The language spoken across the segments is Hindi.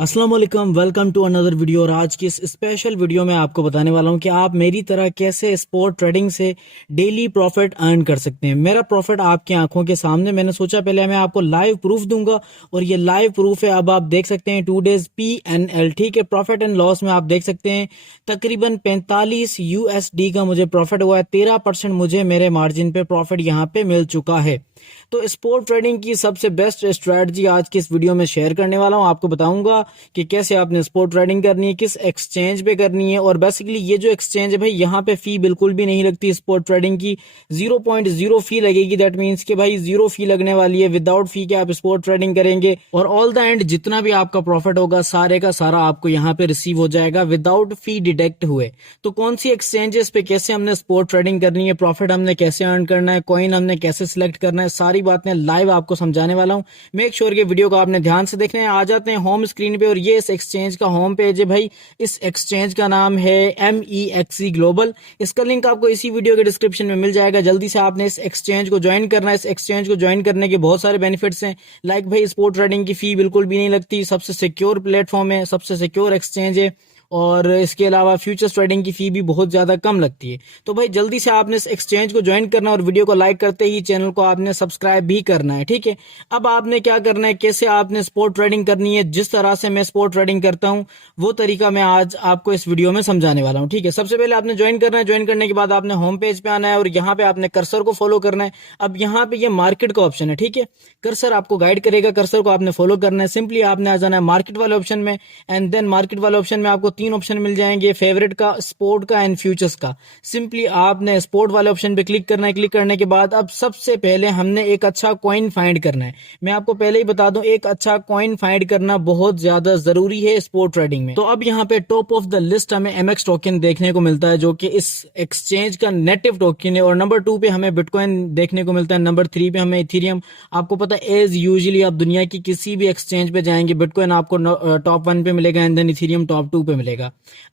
अस्सलाम वालेकुम, वेलकम टू अनदर वीडियो। और आज की इस स्पेशल वीडियो में आपको बताने वाला हूं कि आप मेरी तरह कैसे स्पॉट ट्रेडिंग से डेली प्रॉफिट अर्न कर सकते हैं। मेरा प्रॉफिट आपकी आंखों के सामने, मैंने सोचा पहले मैं आपको लाइव प्रूफ दूंगा और ये लाइव प्रूफ है। अब आप देख सकते हैं 2 डेज PNL, ठीक है। प्रॉफिट एंड लॉस में आप देख सकते हैं तकरीबन 45 USD का मुझे प्रॉफिट हुआ है। 13% मुझे मेरे मार्जिन पे प्रॉफिट यहाँ पे मिल चुका है। तो स्पॉट ट्रेडिंग की सबसे बेस्ट स्ट्रेटजी आज की इस वीडियो में शेयर करने वाला हूं। आपको बताऊंगा कि कैसे आपने स्पॉट ट्रेडिंग करनी है, किस एक्सचेंज पे करनी है। और बेसिकली ये जो एक्सचेंज है भाई, यहाँ पे फी बिल्कुल भी नहीं लगती। स्पॉट ट्रेडिंग की 0.0 फी लगेगी। दैट मीन्स कि भाई 0 फी लगने वाली है। विदाउट फी के आप स्पॉट ट्रेडिंग करेंगे और ऑल द एंड जितना भी आपका प्रॉफिट होगा सारे का सारा आपको यहाँ पे रिसीव हो जाएगा विदाउट फी डिडक्ट हुए। तो कौन सी एक्सचेंजेस पे कैसे हमने स्पॉट ट्रेडिंग करनी है, प्रॉफिट हमने कैसे अर्न करना है, कॉइन हमने कैसे सिलेक्ट करना है, सारी बातें लाइव आपको समझाने वाला हूं। मेक श्योर कि वीडियो को आपने ध्यान से देखना है। आ जाते हैं होम स्क्रीन पे और ये इस एक्सचेंज का होम पेज है भाई। इस एक्सचेंज का नाम है MEXC ग्लोबल। इसका लिंक आपको इसी वीडियो के डिस्क्रिप्शन में मिल जाएगा। जल्दी से आपने इस एक्सचेंज को ज्वाइन करना है। इस एक्सचेंज को ज्वाइन करने के बहुत सारे बेनिफिट्स हैं। लाइक भाई स्पॉट ट्रेडिंग की फी बिल्कुल भी नहीं लगती, सबसे सिक्योर प्लेटफॉर्म है, सबसे सिक्योर एक्सचेंज है। और इसके अलावा फ्यूचर्स ट्रेडिंग की फी भी बहुत ज्यादा कम लगती है। तो भाई जल्दी से आपने इस एक्सचेंज को ज्वाइन करना और वीडियो को लाइक करते ही चैनल को आपने सब्सक्राइब भी करना है, ठीक है। अब आपने क्या करना है, कैसे आपने स्पॉट ट्रेडिंग करनी है, जिस तरह से मैं स्पॉट ट्रेडिंग करता हूं वो तरीका मैं आज आपको इस वीडियो में समझाने वाला हूं, ठीक है। सबसे पहले आपने ज्वाइन करना है। ज्वाइन करने के बाद आपने होम पेज पे आना है और यहाँ पे आपने कर्सर को फॉलो करना है। अब यहाँ पे ये मार्केट का ऑप्शन है, ठीक है। कर्सर आपको गाइड करेगा, कर्सर को आपने फॉलो करना है। सिंपली आपने आ जाना है मार्केट वाले ऑप्शन में एंड देन मार्केट वाले ऑप्शन में आपको 3 ऑप्शन मिल जाएंगे, फेवरेट का, स्पोर्ट का एंड फ्यूचर्स का। सिंपली आपने स्पोर्ट वाले ऑप्शन पे क्लिक करना है। क्लिक करने के बाद अब सबसे पहले हमने एक अच्छा कॉइन फाइंड करना है। मैं आपको पहले ही बता दूं, एक अच्छा कॉइन फाइंड करना बहुत ज्यादा जरूरी है स्पोर्ट ट्रेडिंग में। तो अब यहाँ पे टॉप ऑफ द लिस्ट हमें MX टोकन देखने को मिलता है जो कि इस एक्सचेंज का नेटिव टोकन है। और नंबर 2 पे हमें बिटकॉइन देखने को मिलता है। नंबर 3 पे हमें इथेरियम। आपको पता है एज यूजुअली आप दुनिया की किसी भी एक्सचेंज पे जाएंगे बिटकॉइन आपको टॉप 1 पे मिलेगा एंड देन इथेरियम टॉप 2 पे मिलेगा।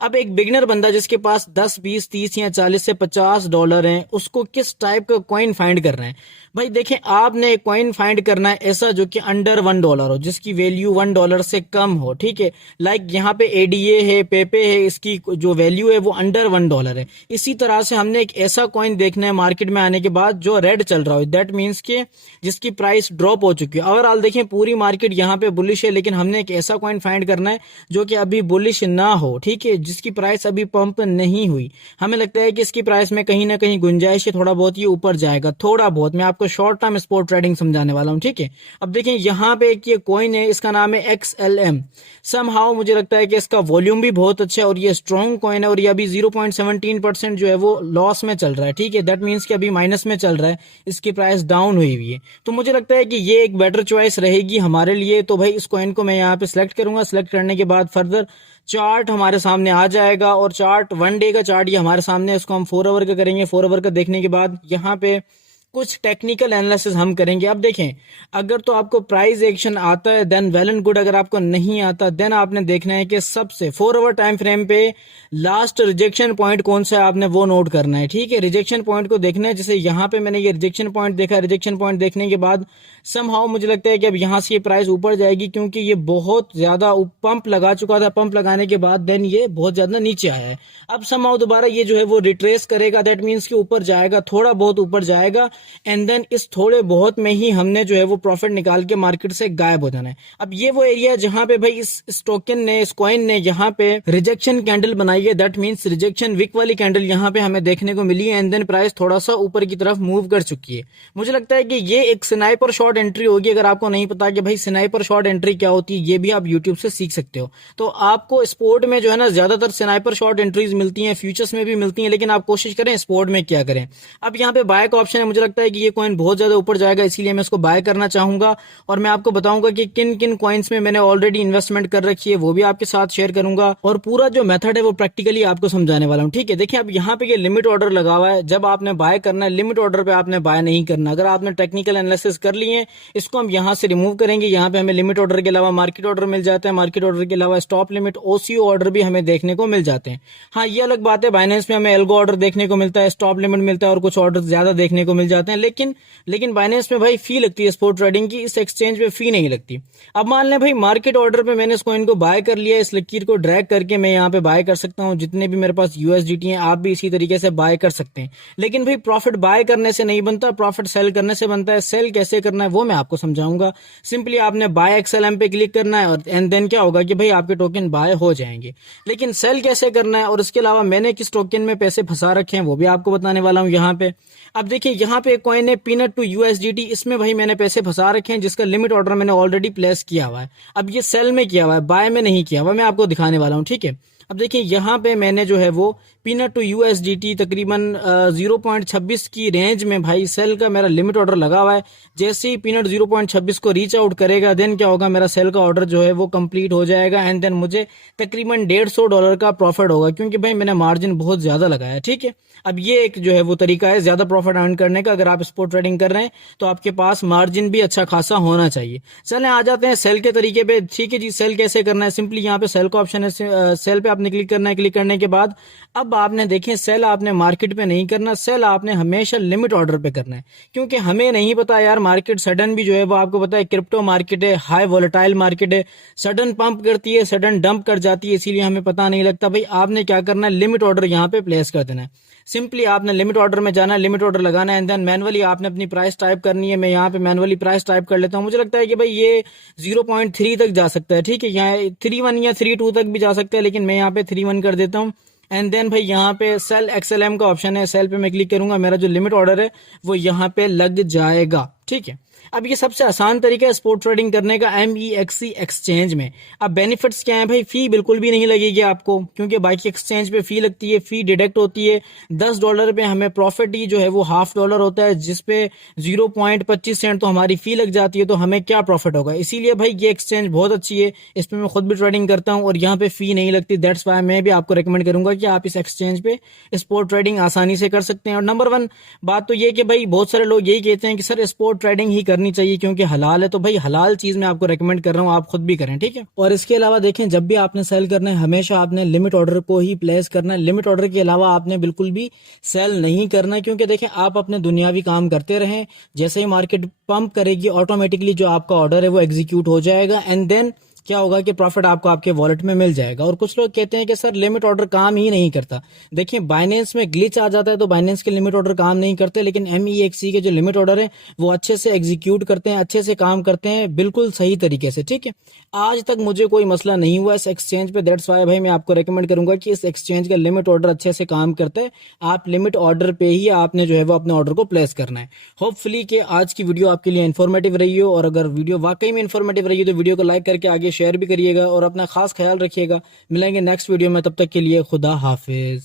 अब एक बिगिनर बंदा जिसके पास 10, 20, 30 या 40 से $50 हैं, उसको किस टाइप का कॉइन फाइंड करना है भाई? देखें, आपने एक कॉइन फाइंड करना है ऐसा जो कि अंडर $1 हो, जिसकी वैल्यू $1 से कम हो, ठीक है। लाइक यहाँ पे ADA है, पेपे है, इसकी जो वैल्यू है वो अंडर $1 है। इसी तरह से हमने एक ऐसा कॉइन देखना है मार्केट में आने के बाद जो रेड चल रहा हो, दैट मीन्स के जिसकी प्राइस ड्रॉप हो चुकी है। ओवरऑल देखें पूरी मार्केट यहाँ पे बुलिश है, लेकिन हमने एक ऐसा कॉइन फाइंड करना है जो कि अभी बुलिश ना हो, ठीक है, जिसकी प्राइस अभी पंप नहीं हुई। हमें लगता है कि इसकी प्राइस में कहीं ना कहीं गुंजाइश है, थोड़ा बहुत ये ऊपर जाएगा, थोड़ा बहुत। मैं आपको शॉर्ट टर्म स्पॉट ट्रेडिंग समझाने वाला हूं, ठीक है। अब देखें यहाँ पे एक ये कॉइन है, इसका नाम है XLM। समहाउ मुझे लगता है कि इसका वॉल्यूम भी बहुत अच्छा है और ये स्ट्रॉन्ग कॉइन है और ये अभी 0.17% जो है वो लॉस में चल रहा है, ठीक है। दैट मीन्स कि अभी माइनस में चल रहा है, इसकी प्राइस डाउन हुई हुई है। तो मुझे लगता है कि ये एक बेटर चॉइस रहेगी हमारे लिए। तो भाई इस कॉइन को मैं यहाँ पे सिलेक्ट करूंगा। सिलेक्ट करने के बाद फर्दर चार्ट हमारे सामने आ जाएगा और चार्ट 1 डे का चार्ट ये हमारे सामने, इसको हम 4 आवर का करेंगे। 4 आवर का देखने के बाद यहाँ पे कुछ टेक्निकल एनालिसिस हम करेंगे। अब देखें, अगर तो आपको प्राइस एक्शन आता है देन वेल एंड गुड, अगर आपको नहीं आता देन आपने देखना है कि सबसे 4 आवर टाइम फ्रेम पे लास्ट रिजेक्शन पॉइंट कौन सा है, आपने वो नोट करना है, ठीक है। रिजेक्शन पॉइंट को देखना है। जैसे यहाँ पे मैंने ये रिजेक्शन पॉइंट देखा। रिजेक्शन पॉइंट देखने के बाद समहाउ मुझे लगता है कि अब यहाँ से ये प्राइस ऊपर जाएगी, क्योंकि ये बहुत ज्यादा पंप लगा चुका था। पंप लगाने के बाद देन ये बहुत ज्यादा नीचे आया है। अब समहाउ दोबारा ये जो है वो रिट्रेस करेगा, दैट मीन्स कि ऊपर जाएगा, थोड़ा बहुत ऊपर जाएगा एंड देन इस थोड़े बहुत में ही हमने जो है वो प्रॉफिट निकाल के मार्केट से गायब हो जाना है। अब ये वो एरिया है जहां पे भाई इस टोकन ने, इस कॉइन ने यहाँ पे रिजेक्शन कैंडल बनाई है। दैट मीन्स रिजेक्शन विक वाली कैंडल यहाँ पे हमें देखने को मिली है एंड देन प्राइस थोड़ा सा ऊपर की तरफ मूव कर चुकी है। मुझे लगता है कि ये एक स्नाइपर शॉर्ट एंट्री होगी। अगर आपको नहीं पता कि भाई स्नाइपर शॉर्ट एंट्री क्या होती है, ये भी आप यूट्यूब से सीख सकते हो। तो आपको स्पोर्ट में जो है ना ज्यादातर स्नाइपर शॉर्ट एंट्रीज मिलती हैं, फ्यूचर्स में भी मिलती हैं, लेकिन आप कोशिश करें स्पोर्ट में क्या करें। अब यहाँ पे बाय का ऑप्शन है। मुझे लगता है कि ये कॉइन बहुत ज्यादा ऊपर जाएगा, इसीलिए मैं इसको बाय करना चाहूंगा। और मैं आपको बताऊंगा कि किन किन कॉइन्स में मैंने ऑलरेडी इन्वेस्टमेंट कर रखी है, वो भी आपके साथ शेयर करूंगा और पूरा जो मेथड है वो प्रैक्टिकली आपको समझाने वाला हूं, ठीक है। देखिए अब यहाँ पे ये लिमिट ऑर्डर लगा हुआ है। जब आपने बाय करना है, लिमिट ऑर्डर पे आपने बाय नहीं करना। अगर आपने टेक्निकल एनालिसिस कर लिए, इसको हम यहाँ से रिमूव करेंगे। यहाँ पे हमें लिमिट ऑर्डर के अलावा मार्केट ऑर्डर मिल जाता है। मार्केट ऑर्डर के अलावा स्टॉप लिमिट, OCO ऑर्डर भी हमें देखने को मिल जाते हैं। हाँ, ये अलग बात है, बाइनेंस में हमें एल्गो ऑर्डर देखने को मिलता है, स्टॉप लिमिट मिलता है और कुछ ऑर्डर ज्यादा देखने को मिल जाते हैं, लेकिन बाइनेंस में भाई फी लगती है स्पॉट ट्रेडिंग की, इस एक्सचेंज पे फी नहीं लगती। अब मान लें भाई मार्केट ऑर्डर पे मैंने इस कॉइन को बाय कर लिया, इस लकीर को ड्रैग करके मैं यहाँ पे बाय कर सकता हूँ, जितने भी मेरे पास यूएसडीटी हैं आप भी इसी तरीके से बाय कर सकते हैं। लेकिन भाई प्रॉफिट बाय करने से नहीं बनता, प्रॉफिट सेल करने से बनता है। सेल कैसे करना है वो मैं आपको समझाऊंगा। सिंपली आपने बाय XLM पे क्लिक करना है और एंड देन क्या होगा कि भाई आपके टोकन बाय हो जाएंगे। लेकिन सेल कैसे करना है और उसके अलावा मैंने किस टोकन में पैसे फंसा रखे हैं वो भी आपको बताने वाला हूं यहाँ पे। अब देखिए यहाँ पे एक कॉइन है पीनट टू यूएसडीटी, इसमें भाई मैंने पैसे फंसा रखे हैं जिसका लिमिट ऑर्डर मैंने ऑलरेडी प्लेस किया हुआ है। अब ये सेल में किया हुआ है, बाय में नहीं किया हुआ, मैं आपको दिखाने वाला हूँ, ठीक है। अब देखिए यहाँ पे मैंने जो है वो पीनट टू यूएसडीटी तकरीबन 0.26 की रेंज में भाई सेल का मेरा लिमिट ऑर्डर लगा हुआ है। जैसे ही पीनट 0.26 को रीच आउट करेगा देन क्या होगा, मेरा सेल का ऑर्डर जो है वो कंप्लीट हो जाएगा एंड देन मुझे तकरीबन $150 का प्रॉफिट होगा, क्योंकि भाई मैंने मार्जिन बहुत ज्यादा लगाया है, ठीक है। अब ये एक जो है वो तरीका है ज्यादा प्रॉफिट अर्न करने का। अगर आप स्पॉट ट्रेडिंग कर रहे हैं तो आपके पास मार्जिन भी अच्छा खासा होना चाहिए। चलें आ जाते हैं सेल के तरीके पे, ठीक है जी। सेल कैसे करना है, सिंपली यहाँ पे सेल का ऑप्शन है, सेल पे आपने क्लिक करना है। क्लिक करने के बाद अब आपने देखें सेल आपने मार्केट पे नहीं करना, सेल आपने हमेशा लिमिट ऑर्डर पे करना है। क्योंकि हमें नहीं पता यार, मार्केट सडन भी जो है वो आपको पता है क्रिप्टो मार्केट है, हाई वोलेटाइल मार्केट है, सडन पंप करती है, सडन डंप कर जाती है, इसीलिए हमें पता नहीं लगता। भाई आपने क्या करना है, लिमिट ऑर्डर यहाँ पे प्लेस कर देना है। सिंपली आपने लिमिट ऑर्डर में जाना है, लिमिट ऑर्डर लगाना है एंड देन मैनुअली आपने अपनी प्राइस टाइप करनी है। मैं यहाँ पे मैनुअली प्राइस टाइप कर लेता हूँ। मुझे लगता है कि भाई ये 0.3 तक जा सकता है, ठीक है। यहाँ 3.1 या 3.2 तक भी जा सकता है, लेकिन मैं यहाँ पे 3.1 कर देता हूँ। एंड देन भाई यहाँ पे सेल XLM का ऑप्शन है, सेल पे मैं क्लिक करूंगा, मेरा जो लिमिट ऑर्डर है वो यहाँ पे लग जाएगा, ठीक है। अब ये सबसे आसान तरीका है स्पॉट ट्रेडिंग करने का MEXC एक्सचेंज में। अब बेनिफिट्स क्या है भाई, फी बिल्कुल भी नहीं लगेगी आपको, क्योंकि बाकी एक्सचेंज पे फी लगती है, फी डिडक्ट होती है। $10 पे हमें प्रॉफिट ही जो है वो $0.5 होता है, जिसपे 0.25 सेंट तो हमारी फी लग जाती है, तो हमें क्या प्रॉफिट होगा। इसीलिए भाई ये एक्सचेंज बहुत अच्छी है, इस पर मैं खुद भी ट्रेडिंग करता हूँ और यहाँ पे फी नहीं लगती। दैट्स वाई मैं भी आपको रिकमेंड करूंगा कि आप इस एक्सचेंज पे स्पॉट ट्रेडिंग आसानी से कर सकते हैं। और नंबर 1 बात तो ये कि भाई बहुत सारे लोग यही कहते हैं कि सर स्पॉट ट्रेडिंग ही करनी चाहिए क्योंकि हलाल है, तो भाई हलाल चीज मैं आपको रेकमेंड कर रहा हूँ, आप खुद भी करें, ठीक है। और इसके अलावा देखें, जब भी आपने सेल करना है हमेशा आपने लिमिट ऑर्डर को ही प्लेस करना है। लिमिट ऑर्डर के अलावा आपने बिल्कुल भी सेल नहीं करना है, क्योंकि देखें आप अपने दुनियावी काम करते रहें, जैसे ही मार्केट पंप करेगी ऑटोमेटिकली जो आपका ऑर्डर है वो एग्जीक्यूट हो जाएगा एंड देन क्या होगा कि प्रॉफिट आपको आपके वॉलेट में मिल जाएगा। और कुछ लोग कहते हैं कि सर लिमिट ऑर्डर काम ही नहीं करता। देखिए बाइनेंस में ग्लिच आ जाता है तो बाइनेंस के लिमिट ऑर्डर काम नहीं करते, लेकिन MEXC के जो लिमिट ऑर्डर है वो अच्छे से एग्जीक्यूट करते हैं, अच्छे से काम करते हैं, बिल्कुल सही तरीके से, ठीक है। आज तक मुझे कोई मसला नहीं हुआ इस एक्सचेंज पे। दैट्स वाई भाई मैं आपको रेकमेंड करूंगा कि इस एक्सचेंज का लिमिट ऑर्डर अच्छे से काम करता है। आप लिमिट ऑर्डर पे ही आपने जो है वो अपने ऑर्डर को प्लेस करना है। होपफुली कि आज की वीडियो आपके लिए इन्फॉर्मेटिव रही हो, और अगर वीडियो वाकई में इन्फॉर्मेटिव रही हो तो वीडियो को लाइक करके आगे शेयर भी करिएगा और अपना खास ख्याल रखिएगा। मिलेंगे नेक्स्ट वीडियो में, तब तक के लिए खुदा हाफिज।